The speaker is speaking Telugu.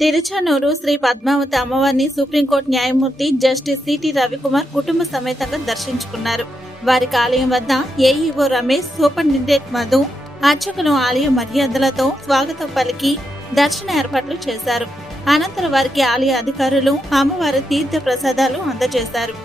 తిరుచానూరు శ్రీ పద్మావతి అమ్మవారిని సుప్రీంకోర్టు న్యాయమూర్తి జస్టిస్ సిటి రవికుమార్ కుటుంబ సమేతంగా దర్శించుకున్నారు. వారికి ఆలయం వద్ద ఏఈఓ రమేష్, సూపరింటెండెంట్ మధు, అర్చకులు ఆలయ మర్యాదలతో స్వాగతం పలికి దర్శన ఏర్పాట్లు చేశారు. అనంతరం వారికి ఆలయ అధికారులు అమ్మవారి తీర్థ ప్రసాదాలు అందజేశారు.